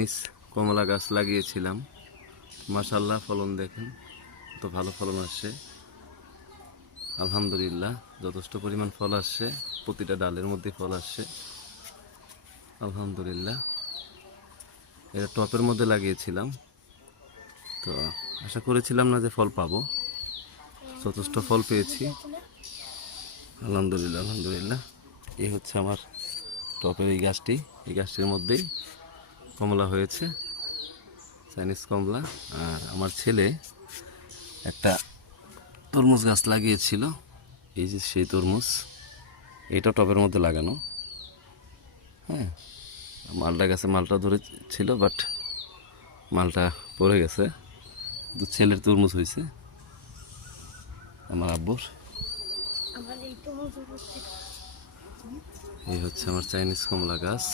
Chinese কমলা গাছ লাগিয়েছিলাম, মাশাআল্লাহ ফলন দেখেন, তো ভালো ফলন আসছে আলহামদুলিল্লাহ। যথেষ্ট পরিমাণ ফল আসছে, প্রতিটা ডালের মধ্যে ফল আসছে আলহামদুলিল্লাহ। এটা টপের মধ্যে লাগিয়েছিলাম, তো আশা করেছিলাম না যে ফল পাবো, যথেষ্ট ফল পেয়েছি আলহামদুলিল্লাহ আলহামদুলিল্লাহ। এই হচ্ছে আমার টপের এই গাছটি, এই গাছটির মধ্যেই কমলা হয়েছে, চাইনিজ কমলা। আর আমার ছেলে একটা তরমুজ গাছ লাগিয়েছিল, এই যে সেই তরমুজ, এটা টবের মধ্যে লাগানো। হ্যাঁ, মালটা গাছে মালটা ধরেছিল, বাট মালটা পড়ে গেছে, তো ছেলের তরমুজ হয়েছে আমার আব্বুর। এই হচ্ছে আমার চাইনিজ কমলা গাছ।